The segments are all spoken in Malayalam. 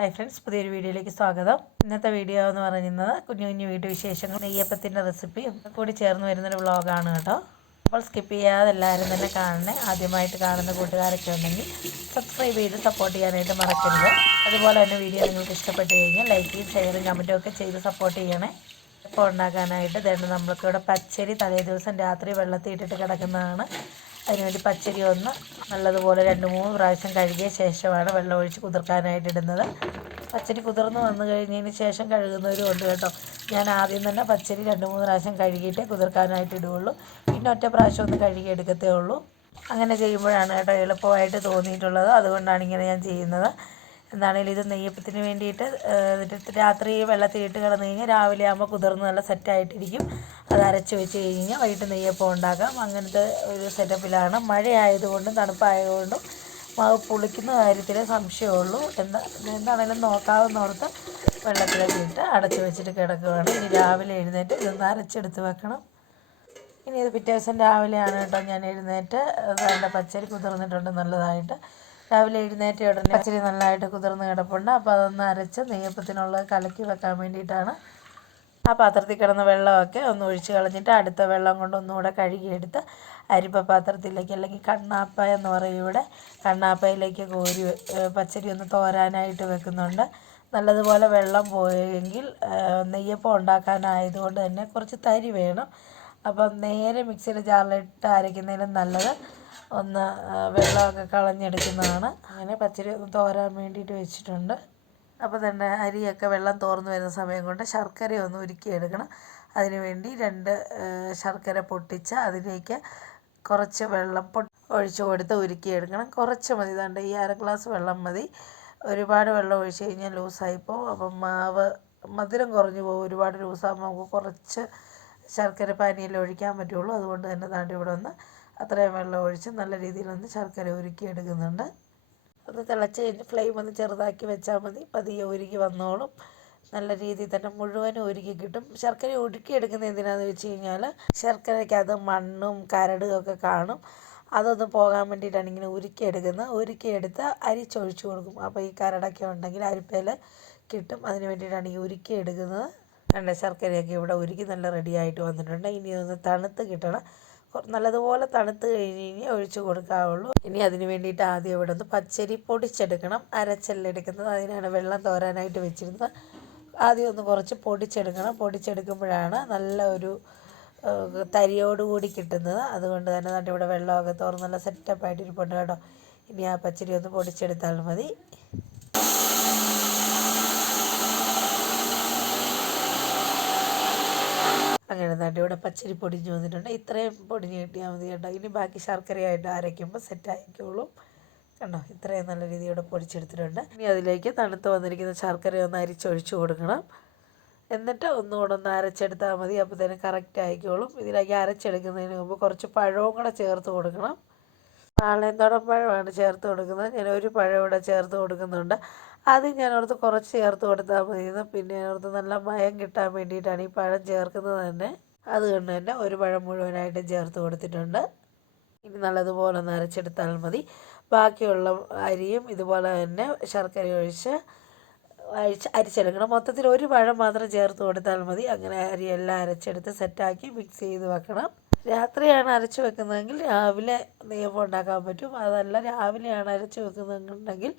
ഹായ് ഫ്രണ്ട്സ്, പുതിയൊരു വീഡിയോയിലേക്ക് സ്വാഗതം. ഇന്നത്തെ വീഡിയോ എന്ന് പറയുന്നത് കുഞ്ഞു കുഞ്ഞു വീട്ടുവിശേഷങ്ങൾ, നെയ്യപ്പത്തിൻ്റെ റെസിപ്പി കൂടി ചേർന്ന് വരുന്നൊരു വ്ളോഗാണ് കേട്ടോ. അപ്പോൾ സ്കിപ്പ് ചെയ്യാതെ എല്ലാവരും തന്നെ കാണണേ. ആദ്യമായിട്ട് കാണുന്ന കൂട്ടുകാരൊക്കെ ഉണ്ടെങ്കിൽ സബ്സ്ക്രൈബ് ചെയ്ത് സപ്പോർട്ട് ചെയ്യാനായിട്ട് മറക്കരുത്. അതുപോലെ തന്നെ വീഡിയോ നിങ്ങൾക്ക് ഇഷ്ടപ്പെട്ട് കഴിഞ്ഞാൽ ലൈക്കും ഷെയറും കമൻറ്റും ഒക്കെ ചെയ്ത് സപ്പോർട്ട് ചെയ്യണേ. ഇപ്പോൾ ഉണ്ടാക്കാനായിട്ട് നമ്മൾക്കിവിടെ പച്ചരി തലേ ദിവസം രാത്രി വെള്ളത്തിൽ ഇട്ടിട്ട് കിടക്കുന്നതാണ്. അതിനുവേണ്ടി പച്ചരി ഒന്ന് നല്ലതുപോലെ 2-3 പ്രാവശ്യം കഴുകിയ ശേഷമാണ് വെള്ളം ഒഴിച്ച് കുതിർക്കാനായിട്ട് ഇടുന്നത്. പച്ചരി കുതിർന്ന് വന്നു കഴിഞ്ഞതിന് ശേഷം കഴുകുന്നവരും ഉണ്ട് കേട്ടോ. ഞാൻ ആദ്യം തന്നെ പച്ചരി 2-3 പ്രാവശ്യം കഴുകിയിട്ടേ കുതിർക്കാനായിട്ട് ഇടുകയുള്ളൂ. പിന്നെ ഒറ്റ പ്രാവശ്യം ഒന്ന് കഴുകിയെടുക്കത്തേ ഉള്ളൂ. അങ്ങനെ ചെയ്യുമ്പോഴാണ് കേട്ടോ എളുപ്പമായിട്ട് തോന്നിയിട്ടുള്ളത്. അതുകൊണ്ടാണ് ഇങ്ങനെ ഞാൻ ചെയ്യുന്നത്. എന്താണെങ്കിലും ഇത് നെയ്യപ്പത്തിന് വേണ്ടിയിട്ട് രാത്രി വെള്ളത്തിലിട്ട് കിടന്നു കഴിഞ്ഞാൽ രാവിലെ ആകുമ്പോൾ കുതിർന്ന് നല്ല സെറ്റായിട്ടിരിക്കും. അത് അരച്ച് വെച്ച് കഴിഞ്ഞാൽ വൈകിട്ട് നെയ്യപ്പം ഉണ്ടാക്കാം. അങ്ങനത്തെ ഒരു സെറ്റപ്പിലാണ്. മഴയായതുകൊണ്ടും തണുപ്പായതുകൊണ്ടും മാവ് പുളിക്കുന്ന കാര്യത്തിൽ സംശയമുള്ളൂ. എന്താണെങ്കിലും നോക്കാവുന്നോർത്ത് വെള്ളത്തിലൊക്കെ ഇട്ട് അടച്ച് വെച്ചിട്ട് കിടക്കുകയാണ്. ഇനി രാവിലെ എഴുന്നേറ്റ് ഇതൊന്ന് അരച്ചെടുത്ത് വെക്കണം. ഇനി ഇത് പിറ്റേ ദിവസം രാവിലെയാണ് കേട്ടോ ഞാൻ എഴുന്നേറ്റ് നല്ല പച്ചരി കുതിർന്നിട്ടുണ്ട് നല്ലതായിട്ട്. രാവിലെ എഴുന്നേറ്റ് ഉടനെ പച്ചരി നല്ലതായിട്ട് കുതിർന്ന് കിടപ്പുണ്ട്. അപ്പോൾ അതൊന്ന് അരച്ച് നെയ്യപ്പത്തിനുള്ളത് കലക്കി വെക്കാൻ വേണ്ടിയിട്ടാണ്. ആ പാത്രത്തിൽ കിടന്ന വെള്ളമൊക്കെ ഒന്ന് ഒഴിച്ച് കളഞ്ഞിട്ട് അടുത്ത വെള്ളം കൊണ്ട് ഒന്നുകൂടെ കഴുകിയെടുത്ത് അരിപ്പ പാത്രത്തിലേക്ക്, അല്ലെങ്കിൽ കണ്ണാപ്പ എന്ന് പറയും ഇവിടെ, കണ്ണാപ്പയിലേക്ക് കോരി പച്ചരി ഒന്ന് തോരാനായിട്ട് വെക്കുന്നുണ്ട്. നല്ലതുപോലെ വെള്ളം പോയെങ്കിൽ നെയ്യപ്പം ഉണ്ടാക്കാനായതുകൊണ്ട് തന്നെ കുറച്ച് തരി വേണം. അപ്പം നേരെ മിക്സിയുടെ ജാറിലിട്ട് അരയ്ക്കുന്നതിലും നല്ലത് ഒന്ന് വെള്ളമൊക്കെ കളഞ്ഞെടുക്കുന്നതാണ്. അങ്ങനെ പച്ചരി ഒന്ന് തോരാൻ വേണ്ടിയിട്ട് വെച്ചിട്ടുണ്ട്. അപ്പോൾ തന്നെ അരിയൊക്കെ വെള്ളം തോർന്ന് വരുന്ന സമയം കൊണ്ട് ശർക്കര ഒന്ന് ഉരുക്കിയെടുക്കണം. അതിനുവേണ്ടി 2 ശർക്കര പൊട്ടിച്ച് അതിലേക്ക് കുറച്ച് വെള്ളം ഒഴിച്ച് കൊടുത്ത് ഉരുക്കിയെടുക്കണം. കുറച്ച് മതി, ദാണ്ട് ഈ 1/2 ഗ്ലാസ് വെള്ളം മതി. ഒരുപാട് വെള്ളം ഒഴിച്ച് കഴിഞ്ഞാൽ ലൂസായിപ്പോവും. അപ്പം മാവ് മധുരം കുറഞ്ഞു പോകും. ഒരുപാട് ലൂസാകുമ്പോൾ നമുക്ക് കുറച്ച് ശർക്കര പാനിയല്ലേ ഒഴിക്കാൻ പറ്റുള്ളൂ. അതുകൊണ്ട് തന്നെ ദാണ്ട് ഇവിടെ ഒന്ന് അത്രയും വെള്ളം ഒഴിച്ച് നല്ല രീതിയിലൊന്ന് ശർക്കര ഉരുക്കിയെടുക്കുന്നുണ്ട്. ഒന്ന് തിളച്ച് കഴിഞ്ഞ് ഫ്ലെയിം ഒന്ന് ചെറുതാക്കി വെച്ചാൽ മതി. പതിയെ ഉരുക്കി വന്നോളും. നല്ല രീതിയിൽ തന്നെ മുഴുവനും ഉരുക്കി കിട്ടും. ശർക്കര ഉരുക്കിയെടുക്കുന്നത് എന്തിനാണെന്ന് വെച്ച് കഴിഞ്ഞാൽ ശർക്കരയ്ക്കകത്ത് മണ്ണും കരടും ഒക്കെ കാണും. അതൊന്ന് പോകാൻ വേണ്ടിയിട്ടാണ് ഇങ്ങനെ ഉരുക്കിയെടുക്കുന്നത്. ഉരുക്കിയെടുത്ത് അരിച്ചൊഴിച്ച് കൊടുക്കും. അപ്പോൾ ഈ കരടൊക്കെ ഉണ്ടെങ്കിൽ അരിപ്പയിൽ കിട്ടും. അതിന് വേണ്ടിയിട്ടാണ് ഈ ഉരുക്കിയെടുക്കുന്നത്. രണ്ട് ശർക്കരയൊക്കെ ഇവിടെ ഉരുക്കി നല്ല റെഡിയായിട്ട് വന്നിട്ടുണ്ട്. ഇനി ഒന്ന് തണുത്ത് കിട്ടണം. നല്ലതുപോലെ തണുത്ത് കഴിഞ്ഞ് കഴിഞ്ഞാൽ ഒഴിച്ച് കൊടുക്കാവുള്ളൂ. ഇനി അതിന് വേണ്ടിയിട്ട് ആദ്യം ഇവിടെ ഒന്ന് പച്ചരി പൊടിച്ചെടുക്കണം. അരച്ചെല്ലെടുക്കുന്നത്, അതിനാണ് വെള്ളം തോരാനായിട്ട് വെച്ചിരുന്നത്. ആദ്യം ഒന്ന് കുറച്ച് പൊടിച്ചെടുക്കണം. പൊടിച്ചെടുക്കുമ്പോഴാണ് നല്ല ഒരു തരിയോടുകൂടി കിട്ടുന്നത്. അതുകൊണ്ട് തന്നെ നല്ല ഇവിടെ വെള്ളമൊക്കെ തോർന്ന് നല്ല സെറ്റപ്പായിട്ട് ഇരിപ്പുണ്ട് കേട്ടോ. ഇനി ആ പച്ചരി ഒന്ന് പൊടിച്ചെടുത്താൽ മതി. അങ്ങനെ തന്നെ ഇവിടെ പച്ചരി പൊടിഞ്ഞ് വന്നിട്ടുണ്ട്. ഇത്രയും പൊടിഞ്ഞ് കിട്ടിയാൽ മതി കേട്ടോ. ഇനി ബാക്കി ശർക്കരയായിട്ട് അരയ്ക്കുമ്പോൾ സെറ്റായിക്കോളും. കണ്ടോ, ഇത്രയും നല്ല രീതിയിൽ ഇവിടെ പൊടിച്ചെടുത്തിട്ടുണ്ട്. ഇനി അതിലേക്ക് തണുത്ത് വന്നിരിക്കുന്ന ശർക്കര ഒന്ന് അരിച്ചൊഴിച്ച് കൊടുക്കണം. എന്നിട്ട് ഒന്നുകൂടെ ഒന്ന് അരച്ചെടുത്താൽ മതി. അപ്പോഴത്തേനും കറക്റ്റ് ആയിക്കോളും. ഇതിലേക്ക് അരച്ചെടുക്കുന്നതിന് മുമ്പ് കുറച്ച് പഴവും കൂടെ ചേർത്ത് കൊടുക്കണം. പാളയംതോടൻ പഴമാണ് ചേർത്ത് കൊടുക്കുന്നത്. ഞാൻ ഒരു പഴം ഇവിടെ ചേർത്ത് കൊടുക്കുന്നുണ്ട്. ആദ്യം ഞാനോർത്ത് കുറച്ച് ചേർത്ത് കൊടുത്താൽ മതിയെന്ന്. പിന്നെ ഓർത്ത് നല്ല മയം കിട്ടാൻ വേണ്ടിയിട്ടാണ് ഈ പഴം ചേർക്കുന്നത് തന്നെ. അതുകൊണ്ട് തന്നെ ഒരു പഴം മുഴുവനായിട്ട് ചേർത്ത് കൊടുത്തിട്ടുണ്ട്. ഇനി നല്ലതുപോലെ ഒന്ന് അരച്ചെടുത്താൽ മതി. ബാക്കിയുള്ള അരിയും ഇതുപോലെ തന്നെ ശർക്കര ഒഴിച്ച് അരിച്ചെടുക്കണം. മൊത്തത്തിൽ ഒരു പഴം മാത്രം ചേർത്ത് കൊടുത്താൽ മതി. അങ്ങനെ അരിയെല്ലാം അരച്ചെടുത്ത് സെറ്റാക്കി മിക്സ് ചെയ്ത് വെക്കണം. രാത്രിയാണ് അരച്ച് വെക്കുന്നതെങ്കിൽ രാവിലെ നെയ്യപ്പം ഉണ്ടാക്കാൻ പറ്റും. അതല്ല രാവിലെയാണ് അരച്ച് വെക്കുന്നതെന്നുണ്ടെങ്കിൽ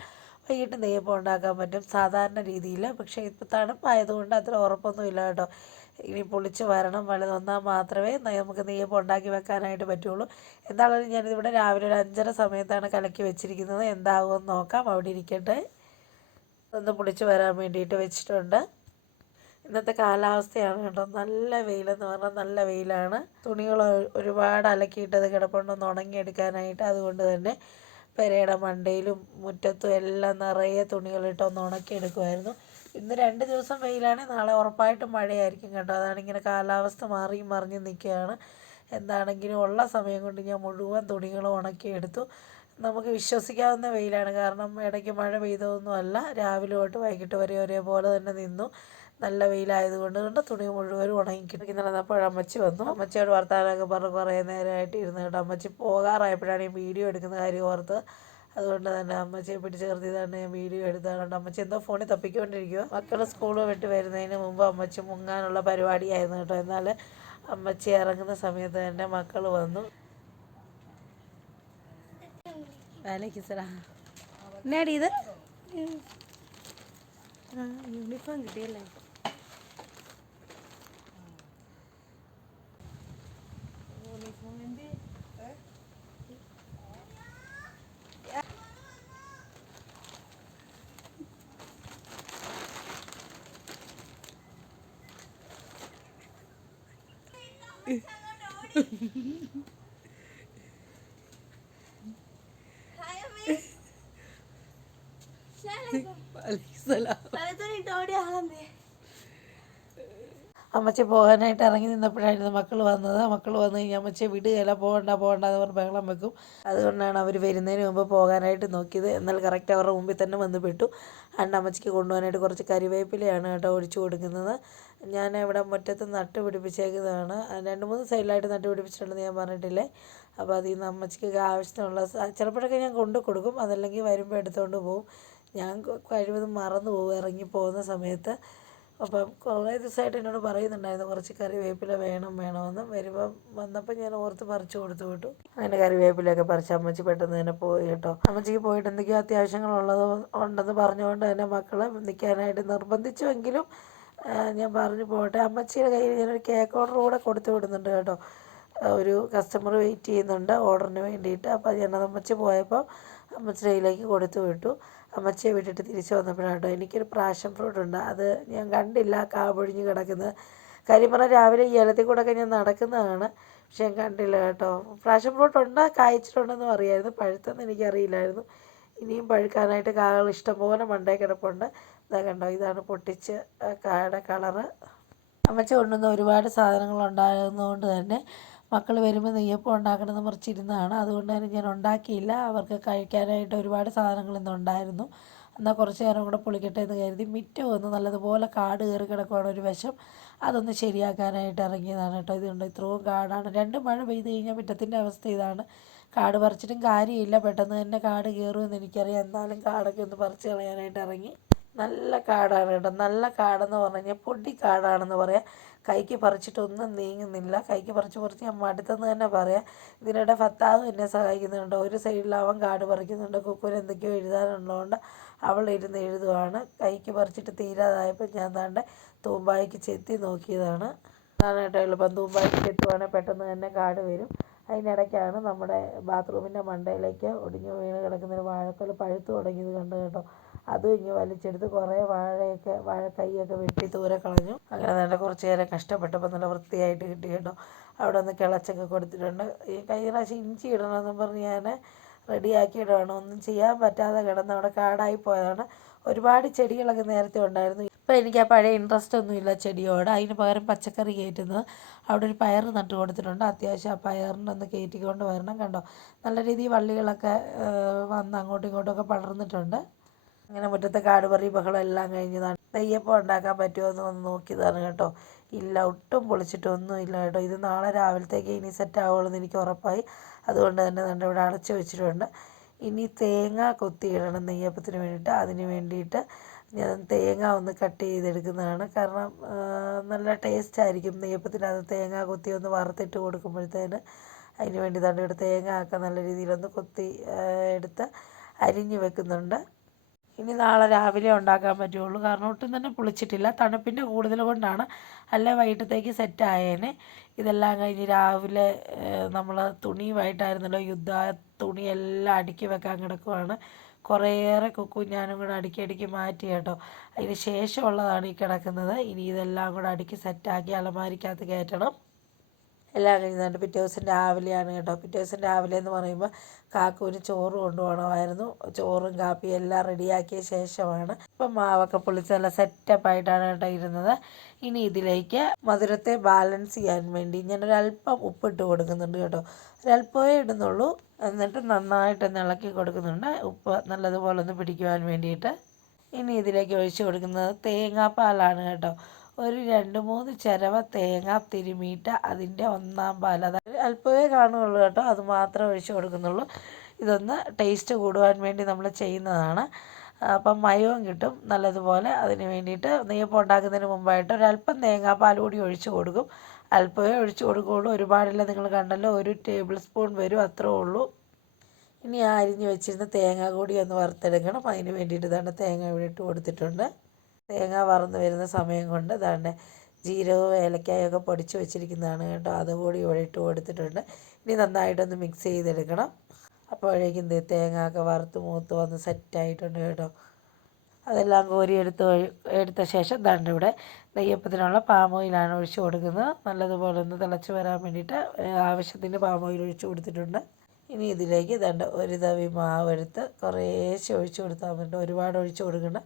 വൈകിട്ട് നെയ്യപ്പം ഉണ്ടാക്കാൻ പറ്റും സാധാരണ രീതിയിൽ. പക്ഷേ ഇപ്പോൾ തണുപ്പായതുകൊണ്ട് അത്ര ഉറപ്പൊന്നുമില്ല കേട്ടോ. ഇനി പൊളിച്ച് വരണം, വന്നാൽ മാത്രമേ നമുക്ക് നെയ്യപ്പം ഉണ്ടാക്കി വെക്കാനായിട്ട് പറ്റുള്ളൂ. എന്താണെങ്കിലും ഞാനിതിവിടെ രാവിലെ ഒരു 5:30 സമയത്താണ് കലക്കി വെച്ചിരിക്കുന്നത്. എന്താകുമെന്ന് നോക്കാം. അവിടെ ഇരിക്കട്ടെ. ഒന്ന് പൊളിച്ച് വരാൻ വേണ്ടിയിട്ട് വെച്ചിട്ടുണ്ട്. ഇന്നത്തെ കാലാവസ്ഥയാണ് കേട്ടോ, നല്ല വെയിലെന്ന് പറഞ്ഞാൽ നല്ല വെയിലാണ്. തുണികൾ ഒരുപാട് അലക്കിയിട്ടത് കിടപ്പുണ്ടെന്ന് ഉണങ്ങിയെടുക്കാനായിട്ട്. അതുകൊണ്ട് തന്നെ പെരയുടെ മണ്ടയിലും മുറ്റത്തും എല്ലാം നിറയെ തുണികളിട്ട് ഒന്ന് ഉണക്കിയെടുക്കുമായിരുന്നു. ഇന്ന് 2 ദിവസം വെയിലാണ്. നാളെ ഉറപ്പായിട്ടും മഴയായിരിക്കും കേട്ടോ. അതാണിങ്ങനെ കാലാവസ്ഥ മാറിയും മറിഞ്ഞും നിൽക്കുകയാണ്. എന്താണെങ്കിലും ഉള്ള സമയം കൊണ്ട് ഞാൻ മുഴുവൻ തുണികളും ഉണക്കിയെടുത്തു. നമുക്ക് വിശ്വസിക്കാവുന്ന വെയിലാണ്. കാരണം ഇടയ്ക്ക് മഴ പെയ്തതൊന്നും അല്ല. രാവിലെ തൊട്ട് വൈകിട്ട് വരെ ഒരേപോലെ തന്നെ നിന്നു. നല്ല വെയിലായതുകൊണ്ട് തുണി മുഴുവനും ഉണങ്ങി കിട്ടി. നടന്നപ്പോൾ അമ്മച്ചി വന്നു. അമ്മച്ചിയോട് വർത്താനമൊക്കെ പറഞ്ഞ് കുറേ നേരമായിട്ട് ഇരുന്ന് കേട്ടോ. അമ്മച്ചി പോകാറായപ്പോഴാണ് ഈ വീഡിയോ എടുക്കുന്ന കാര്യം ഓർത്ത് അതുകൊണ്ട് തന്നെ അമ്മച്ചിയെ പിടിച്ച് നിർത്തിയതാണ് ഞാൻ വീഡിയോ എടുത്തതാണ്. അമ്മച്ചി എന്തോ ഫോണിൽ തപ്പിക്കൊണ്ടിരിക്കുക. മക്കൾ സ്കൂൾ വിട്ട് വരുന്നതിന് മുമ്പ് അമ്മച്ചി മുങ്ങാനുള്ള പരിപാടിയായിരുന്നു കേട്ടോ. എന്നാൽ അമ്മച്ചി ഇറങ്ങുന്ന സമയത്ത് തന്നെ മക്കൾ വന്നു. എന്നാടി ഇത് യൂണിഫോം കിട്ടിയല്ലേ? അമ്മച്ചി പോകാനായിട്ട് ഇറങ്ങി നിന്നപ്പോഴായിരുന്നു മക്കൾ വന്നത്. മക്കൾ വന്നു കഴിഞ്ഞാൽ അമ്മച്ചിയെ വിടുകയില്ല, പോകണ്ട പോകണ്ട എന്ന് പറഞ്ഞ് ബഹളം വെക്കും. അതുകൊണ്ടാണ് അവർ വരുന്നതിന് മുമ്പ് പോകാനായിട്ട് നോക്കിയത്. എന്നാൽ കറക്റ്റ് അവരുടെ മുമ്പിൽ തന്നെ വന്ന് പെട്ടു. അണ്ട് അമ്മച്ചിക്ക് കൊണ്ടുപോകാനായിട്ട് കുറച്ച് കരിവേപ്പിലയാണ് കേട്ടോ ഒഴിച്ചു കൊടുക്കുന്നത്. ഞാൻ ഇവിടെ മുറ്റത്ത് നട്ട് പിടിപ്പിച്ചേക്കുന്നതാണ്. 2-3 സൈഡിലായിട്ട് നട്ട് പിടിപ്പിച്ചിട്ടുണ്ടെന്ന് ഞാൻ പറഞ്ഞിട്ടില്ലേ. അപ്പോൾ അതിൽ നിന്ന് അമ്മച്ചിക്ക് ആവശ്യത്തിനുള്ള ചിലപ്പോഴൊക്കെ ഞാൻ കൊണ്ടു കൊടുക്കും, അതല്ലെങ്കിൽ വരുമ്പോൾ എടുത്തുകൊണ്ട് പോകും. ഞാൻ കഴിവതും മറന്നു പോകും ഇറങ്ങി പോകുന്ന സമയത്ത്. അപ്പം കുറേ ദിവസമായിട്ട് എന്നോട് പറയുന്നുണ്ടായിരുന്നു കുറച്ച് കറിവേപ്പില വേണമെന്ന്. വന്നപ്പോൾ ഞാൻ ഓർത്ത് പറിച്ചു കൊടുത്തു വിട്ടു. അങ്ങനെ കറിവേപ്പിലൊക്കെ പറിച്ച് അമ്മച്ചി പെട്ടെന്ന് തന്നെ പോയി കേട്ടോ. അമ്മച്ചിക്ക് പോയിട്ട് എന്തൊക്കെയോ ഉണ്ടെന്ന് പറഞ്ഞുകൊണ്ട് തന്നെ മക്കളെ നിൽക്കാനായിട്ട് നിർബന്ധിച്ചുവെങ്കിലും ഞാൻ പറഞ്ഞു പോട്ടെ. അമ്മച്ചിയുടെ കയ്യിൽ ഞാനൊരു കേക്ക് ഓർഡർ കൂടെ കൊടുത്തു വിടുന്നുണ്ട് കേട്ടോ. ഒരു കസ്റ്റമർ വെയിറ്റ് ചെയ്യുന്നുണ്ട് ഓർഡറിന് വേണ്ടിയിട്ട്. അപ്പോൾ ഞാനത് അമ്മച്ചി പോയപ്പോൾ അമ്മച്ചിയുടെ കയ്യിലേക്ക് കൊടുത്തു വിട്ടു. അമ്മച്ചിയെ വിട്ടിട്ട് തിരിച്ചു വന്നപ്പോഴാണ് കേട്ടോ എനിക്കൊരു പാഷൻ ഫ്രൂട്ട് ഉണ്ട്. അത് ഞാൻ കണ്ടില്ല, കാ പൊഴിഞ്ഞ് കിടക്കുന്നത്. കാര്യം പറഞ്ഞാൽ രാവിലെ ഈ ഇലത്തിൽ കൂടെയൊക്കെ ഞാൻ നടക്കുന്നതാണ്, പക്ഷെ ഞാൻ കണ്ടില്ല കേട്ടോ. പാഷൻ ഫ്രൂട്ട് ഉണ്ട്, കായ്ച്ചിട്ടുണ്ടെന്നും അറിയായിരുന്നു, പഴുത്തെന്ന് എനിക്കറിയില്ലായിരുന്നു. ഇനിയും പഴുക്കാനായിട്ട് കാകൾ ഇഷ്ടംപോലെ മണ്ടേ കിടപ്പുണ്ട്. ഇതാ കണ്ടോ, ഇതാണ് പൊട്ടിച്ച് കായുടെ കളറ്. അമ്മച്ചി കൊണ്ടുവന്ന ഒരുപാട് സാധനങ്ങൾ ഉണ്ടാകുന്നതുകൊണ്ട് തന്നെ മക്കൾ വരുമ്പോൾ നെയ്യപ്പം ഉണ്ടാക്കണമെന്ന് മറിച്ചിരുന്നതാണ്. അതുകൊണ്ട് തന്നെ ഞാൻ ഉണ്ടാക്കിയില്ല. അവർക്ക് കഴിക്കാനായിട്ട് ഒരുപാട് സാധനങ്ങൾ ഇന്നുണ്ടായിരുന്നു. എന്നാൽ കുറച്ച് നേരം കൂടെ പൊളിക്കട്ടെ എന്ന് കരുതി മുറ്റം ഒന്ന് നല്ലതുപോലെ കാട് കയറി കിടക്കുകയാണ് ഒരു വശം. അതൊന്ന് ശരിയാക്കാനായിട്ട് ഇറങ്ങിയതാണ് കേട്ടോ. ഇതുണ്ട്, ഇത്രയും കാടാണ്. 2 മഴ പെയ്ത് കഴിഞ്ഞാൽ മുറ്റത്തിൻ്റെ അവസ്ഥ ഇതാണ്. കാട് പറിച്ചിട്ടും കാര്യമില്ല, പെട്ടെന്ന് തന്നെ കാട് കയറുമെന്ന് എനിക്കറിയാം. എന്നാലും കാടൊക്കെ ഒന്ന് പറിച്ച് കളയാനായിട്ട് ഇറങ്ങി. നല്ല കാടാണ് കേട്ടോ. നല്ല കാടെന്ന് പറഞ്ഞു കഴിഞ്ഞാൽ പൊടിക്കാടാണെന്ന് പറയാം. കൈക്ക് പറിച്ചിട്ടൊന്നും നീങ്ങുന്നില്ല. കൈക്ക് പറിച്ച് ഞാൻ മടുത്തെന്ന് തന്നെ പറയാം. ഇതിനിടെ ഭർത്താവ് എന്നെ സഹായിക്കുന്നുണ്ട്. ഒരു സൈഡിൽ അവൻ കാട് പറിക്കുന്നുണ്ട്, കുക്കുന് എന്തൊക്കെയോ എഴുതാനുള്ളതുകൊണ്ട് അവൾ ഇരുന്ന് എഴുതുവാണ്. കൈക്ക് പറിച്ചിട്ട് തീരാതായപ്പോൾ ഞാൻ താണ്ടെ തൂമ്പായ്ക്ക് ചെത്തി നോക്കിയതാണ്. അതാണ് കേട്ടോ എളുപ്പം. തൂമ്പായ്ക്ക് ചെത്തുവാണെങ്കിൽ പെട്ടെന്ന് തന്നെ കാട് വരും. അതിനിടയ്ക്കാണ് നമ്മുടെ ബാത്റൂമിൻ്റെ മണ്ടയിലേക്ക് ഒടിഞ്ഞു വീണ് കിടക്കുന്ന ഒരു വാഴക്കൊല പഴുത്ത് തുടങ്ങിയത് കണ്ടു കേട്ടോ. അതും ഇങ്ങനെ വലിച്ചെടുത്ത് കുറേ വാഴക്കൈയൊക്കെ വെട്ടി ദൂരെ കളഞ്ഞു. അങ്ങനെ നല്ല കുറച്ച് നേരം കഷ്ടപ്പെട്ടപ്പോൾ നല്ല വൃത്തിയായിട്ട് കിട്ടി കേട്ടോ. അവിടെ ഒന്ന് കിളച്ചൊക്കെ കൊടുത്തിട്ടുണ്ട്. ഈ കഴിഞ്ഞ പ്രാവശ്യം ഇഞ്ചി ഇടണമെന്നും പറഞ്ഞ് ഞാൻ റെഡിയാക്കിയിടുകയാണ്. ഒന്നും ചെയ്യാൻ പറ്റാതെ കിടന്ന് അവിടെ കാടായി പോയതാണ്. ഒരുപാട് ചെടികളൊക്കെ നേരത്തെ ഉണ്ടായിരുന്നു. ഇപ്പോൾ എനിക്ക് ആ പഴയ ഇൻട്രസ്റ്റ് ഒന്നുമില്ല ചെടിയോട്. അതിന് പകരം പച്ചക്കറി കയറ്റുന്നത്. അവിടെ ഒരു പയർ നട്ട് കൊടുത്തിട്ടുണ്ട്. അത്യാവശ്യം ആ പയറിനൊന്ന് കയറ്റിക്കൊണ്ട് വരണം. കണ്ടോ, നല്ല രീതിയിൽ വള്ളികളൊക്കെ വന്ന് അങ്ങോട്ടും ഇങ്ങോട്ടുമൊക്കെ പടർന്നിട്ടുണ്ട്. അങ്ങനെ മുറ്റത്തെ കാട് പറി ബഹളം എല്ലാം കഴിഞ്ഞതാണ്. നെയ്യപ്പം ഉണ്ടാക്കാൻ പറ്റുമോ എന്ന് വന്ന് നോക്കിയതാണ് കേട്ടോ. ഇല്ല, ഒട്ടും പൊളിച്ചിട്ടൊന്നും ഇല്ല കേട്ടോ. ഇത് നാളെ രാവിലത്തേക്ക് ഇനി സെറ്റ് ആവുള്ളൂ എന്ന് എനിക്ക് ഉറപ്പായി. അതുകൊണ്ട് തന്നെ നമ്മുടെ ഇവിടെ അടച്ചു വെച്ചിട്ടുണ്ട്. ഇനി തേങ്ങ കൊത്തിയിടണം നെയ്യപ്പത്തിന് വേണ്ടിയിട്ട്. അതിന് വേണ്ടിയിട്ട് ഞാൻ തേങ്ങ ഒന്ന് കട്ട് ചെയ്തെടുക്കുന്നതാണ്. കാരണം നല്ല ടേസ്റ്റ് ആയിരിക്കും നെയ്യപ്പത്തിനകത്ത് തേങ്ങ കൊത്തി ഒന്ന് വറുത്തിട്ട് കൊടുക്കുമ്പോഴത്തേന്. അതിന് വേണ്ടി തന്നെ ഇവിടെ തേങ്ങ ഒക്കെ നല്ല രീതിയിലൊന്ന് കൊത്തി എടുത്ത് അരിഞ്ഞ് വെക്കുന്നുണ്ട്. ഇനി നാളെ രാവിലെ ഉണ്ടാക്കാൻ പറ്റുള്ളൂ. കാരണം ഒട്ടും തന്നെ പുളിച്ചിട്ടില്ല. തണുപ്പിൻ്റെ കൂടുതൽ കൊണ്ടാണ്, അല്ല വൈകിട്ടത്തേക്ക് സെറ്റ് ആയേനെ. ഇതെല്ലാം കഴിഞ്ഞ് രാവിലെ നമ്മൾ തുണിയുമായിട്ടായിരുന്നല്ലോ യുദ്ധം. തുണിയെല്ലാം അടുക്കി വെക്കാൻ കിടക്കുവാണ്. കുറേയേറെ കുക്കും ഞാനും കൂടെ അടുക്കി മാറ്റി കേട്ടോ. അതിന് ശേഷമുള്ളതാണ് ഈ കിടക്കുന്നത്. ഇനി ഇതെല്ലാം കൂടെ അടുക്കി സെറ്റാക്കി അലമാരിക്കകത്ത് കയറ്റണം. എല്ലാം കഴിഞ്ഞിട്ട് പിറ്റേ ദിവസം രാവിലെയാണ് കേട്ടോ. പിറ്റേ ദിവസം രാവിലെ എന്ന് പറയുമ്പോൾ കാക്കൂന് ചോറ് കൊണ്ടുപോകണമായിരുന്നു. ചോറും കാപ്പിയും എല്ലാം റെഡിയാക്കിയ ശേഷമാണ് ഇപ്പം മാവൊക്കെ പൊളിച്ച് നല്ല സെറ്റപ്പായിട്ടാണ് കേട്ടോ ഇരുന്നത്. ഇനി ഇതിലേക്ക് മധുരത്തെ ബാലൻസ് ചെയ്യാൻ വേണ്ടി ഞാനൊരല്പം ഉപ്പിട്ട് കൊടുക്കുന്നുണ്ട് കേട്ടോ. ഒരല്പമേ ഇടുന്നുള്ളൂ. എന്നിട്ട് നന്നായിട്ടൊന്ന് ഇളക്കി കൊടുക്കുന്നുണ്ട്, ഉപ്പ് നല്ലതുപോലെ ഒന്ന് പിടിക്കുവാൻ വേണ്ടിയിട്ട്. ഇനി ഇതിലേക്ക് ഒഴിച്ച് കൊടുക്കുന്നത് തേങ്ങാപ്പാലാണ് കേട്ടോ. ഒരു 2-3 ചിരവ തേങ്ങ തിരുമിയിട്ട് അതിൻ്റെ ഒന്നാം പാൽ, അതായത് അല്പമേ കാണുകയുള്ളൂ കേട്ടോ, അത് മാത്രമേ ഒഴിച്ച് കൊടുക്കുന്നുള്ളൂ. ഇതൊന്ന് ടേസ്റ്റ് കൂടുവാൻ വേണ്ടി നമ്മൾ ചെയ്യുന്നതാണ്. അപ്പം മയവും കിട്ടും നല്ലതുപോലെ. അതിന് വേണ്ടിയിട്ട് നെയ്യപ്പം ഉണ്ടാക്കുന്നതിന് മുമ്പായിട്ട് ഒരല്പം തേങ്ങാപ്പാൽ കൂടി ഒഴിച്ച് കൊടുക്കും. അല്പമേ ഒഴിച്ച് കൊടുക്കുകയുള്ളൂ, ഒരുപാടില്ല. നിങ്ങൾ കണ്ടല്ലോ, 1 ടേബിൾ സ്പൂൺ വരും, അത്രേ ഉള്ളൂ. ഇനി ആ അരിഞ്ഞ് വെച്ചിരുന്ന തേങ്ങ കൂടി ഒന്ന് വറുത്തെടുക്കണം. അതിന് വേണ്ടിയിട്ട് ഇതാണ് തേങ്ങ ഇവിടെ ഇട്ട് കൊടുത്തിട്ടുണ്ട്. തേങ്ങ വറന്ന് വരുന്ന സമയം കൊണ്ട് ഇതാണ്ട് ജീരകവും ഏലക്കായൊക്കെ പൊടിച്ച് വെച്ചിരിക്കുന്നതാണ് കേട്ടോ, അതുകൂടി ഇവിടെ ഇട്ട് കൊടുത്തിട്ടുണ്ട്. ഇനി നന്നായിട്ടൊന്ന് മിക്സ് ചെയ്തെടുക്കണം. അപ്പോഴേക്കും തേങ്ങ ഒക്കെ വറുത്ത് മൂത്ത് വന്ന് സെറ്റായിട്ടുണ്ട് കേട്ടോ. അതെല്ലാം കോരി എടുത്ത ശേഷം ദാണ്ട് ഇവിടെ നെയ്യപ്പത്തിനുള്ള പാം ഓയിലാണ് ഒഴിച്ച് കൊടുക്കുന്നത്. നല്ലതുപോലെ ഒന്ന് തിളച്ച് വരാൻ വേണ്ടിയിട്ട് ആവശ്യത്തിന് പാം ഓയിൽ ഒഴിച്ച് കൊടുത്തിട്ടുണ്ട്. ഇനി ഇതിലേക്ക് ദാണ്ട് ഒരു തവി മാവെടുത്ത് കുറേശ്ശെ ഒഴിച്ച് കൊടുത്താൽ മതി. ഒരുപാട് ഒഴിച്ച് കൊടുക്കണ്ട.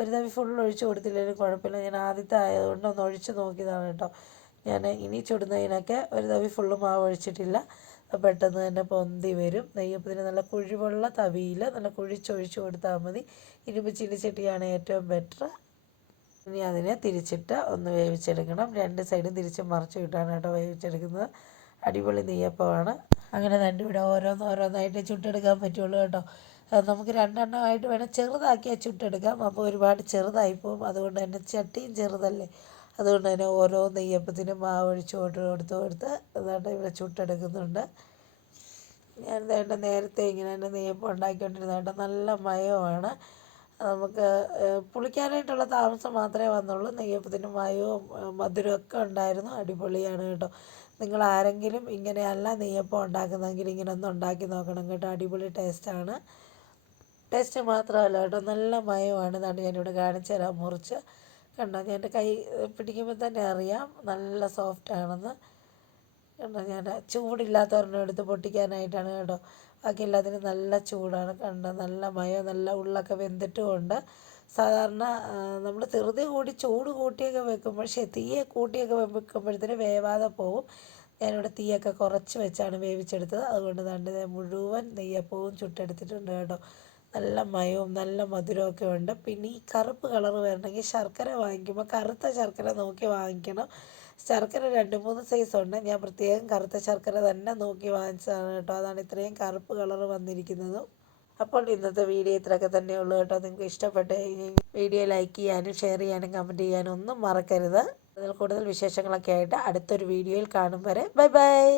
ഒരു തവി ഫുൾ ഒഴിച്ച് കൊടുത്തില്ലെങ്കിലും കുഴപ്പമില്ല. ഞാൻ ആദ്യത്തെ ആയതുകൊണ്ട് ഒന്ന് ഒഴിച്ച് നോക്കിയതാണ് കേട്ടോ. ഞാൻ ഇനി ചുടുന്നതിനൊക്കെ ഒരു തവി ഫുള്ള് മാവ് ഒഴിച്ചിട്ടില്ല. പെട്ടെന്ന് തന്നെ പൊന്തി വരും. നെയ്യപ്പത്തിന് നല്ല കുഴിവുള്ള തവിയിൽ നല്ല കുഴിച്ചൊഴിച്ച് കൊടുത്താൽ മതി. ഇരുമ്പ് ചീനിച്ചട്ടിയാണ് ഏറ്റവും ബെറ്റർ. ഇനി അതിനെ തിരിച്ചിട്ട് ഒന്ന് വേവിച്ചെടുക്കണം. 2 സൈഡും തിരിച്ചും മറിച്ചും ഇട്ടാണ് കേട്ടോ വേവിച്ചെടുക്കുന്നത്. അടിപൊളി നെയ്യപ്പമാണ്. അങ്ങനെ തന്നെ ഇവിടെ ഓരോന്നായിട്ട് ചുട്ടെടുക്കാൻ പറ്റുള്ളൂ കേട്ടോ. നമുക്ക് 2 എണ്ണമായിട്ട് വേണം ചെറുതാക്കിയാൽ ചുട്ടെടുക്കാം. അപ്പോൾ ഒരുപാട് ചെറുതായിപ്പോവും. അതുകൊണ്ട് തന്നെ ചട്ടിയും ചെറുതല്ലേ, അതുകൊണ്ട് തന്നെ ഓരോ നെയ്യപ്പത്തിനും മാവ് ഒഴിച്ച് കൊടുത്ത് അതാണ്ട് ഇവിടെ ചുട്ടെടുക്കുന്നുണ്ട്. ഞാൻ വേണ്ട നേരത്തെ ഇങ്ങനെ തന്നെ നെയ്യപ്പം ഉണ്ടാക്കിക്കൊണ്ടിരുന്നത് നല്ല മയമാണ്. നമുക്ക് പുളിക്കാനായിട്ടുള്ള താമസം മാത്രമേ വന്നുള്ളൂ. നെയ്യപ്പത്തിന് മയവും മധുരവും ഒക്കെ ഉണ്ടായിരുന്നു. അടിപൊളിയാണ് കേട്ടോ. നിങ്ങൾ ആരെങ്കിലും ഇങ്ങനെയല്ല നെയ്യപ്പം ഉണ്ടാക്കുന്നതെങ്കിൽ ഇങ്ങനെ ഒന്ന് ഉണ്ടാക്കി നോക്കണം കേട്ടോ. അടിപൊളി ടേസ്റ്റാണ്. ടേസ്റ്റ് മാത്രമല്ല കേട്ടോ, നല്ല മയമാണ്. എന്നാണ് ഞാനിവിടെ കാണിച്ചു തരാം. മുറിച്ച് കണ്ടോ, ഞാൻ എൻ്റെ കൈ പിടിക്കുമ്പോൾ തന്നെ അറിയാം നല്ല സോഫ്റ്റ് ആണെന്ന്. കണ്ടോ, ഞാൻ ചൂടില്ലാത്ത ഒരെണ്ണം എടുത്ത് പൊട്ടിക്കാനായിട്ടാണ് കേട്ടോ. ബാക്കി എല്ലാത്തിനും നല്ല ചൂടാണ്. കണ്ടോ, നല്ല മയം, നല്ല ഉള്ളൊക്കെ വെന്തിട്ടുമുണ്ട്. സാധാരണ നമ്മൾ ധൃതി കൂടി ചൂട് കൂട്ടിയൊക്കെ വെക്കുമ്പോൾ തീയെ കൂട്ടിയൊക്കെ വെക്കുമ്പോഴത്തേന് വേവാതെ പോവും. ഞാനിവിടെ തീയൊക്കെ കുറച്ച് വെച്ചാണ് വേവിച്ചെടുത്തത്. അതുകൊണ്ട് തന്നെ മുഴുവൻ നെയ്യപ്പവും ചുട്ടെടുത്തിട്ടുണ്ട് കേട്ടോ. നല്ല മയവും നല്ല മധുരമൊക്കെ ഉണ്ട്. പിന്നെ ഈ കറുപ്പ് കളർ വരണമെങ്കിൽ ശർക്കര വാങ്ങിക്കുമ്പോൾ കറുത്ത ശർക്കര നോക്കി വാങ്ങിക്കണം. ശർക്കര 2-3 സൈസ് ഉണ്ട്. ഞാൻ പ്രത്യേകം കറുത്ത ശർക്കര തന്നെ നോക്കി വാങ്ങിച്ചതാണ് കേട്ടോ. അതാണ് ഇത്രയും കറുപ്പ് കളർ വന്നിരിക്കുന്നത്. അപ്പോൾ ഇന്നത്തെ വീഡിയോ ഇത്രയൊക്കെ തന്നെ ഉള്ളൂ കേട്ടോ. നിങ്ങൾക്ക് ഇഷ്ടപ്പെട്ട വീഡിയോ ലൈക്ക് ചെയ്യാനും ഷെയർ ചെയ്യാനും കമൻറ്റ് ചെയ്യാനും ഒന്നും മറക്കരുത്. അതിൽ കൂടുതൽ വിശേഷങ്ങളൊക്കെ ആയിട്ട് അടുത്തൊരു വീഡിയോയിൽ കാണും വരെ ബൈ ബൈ.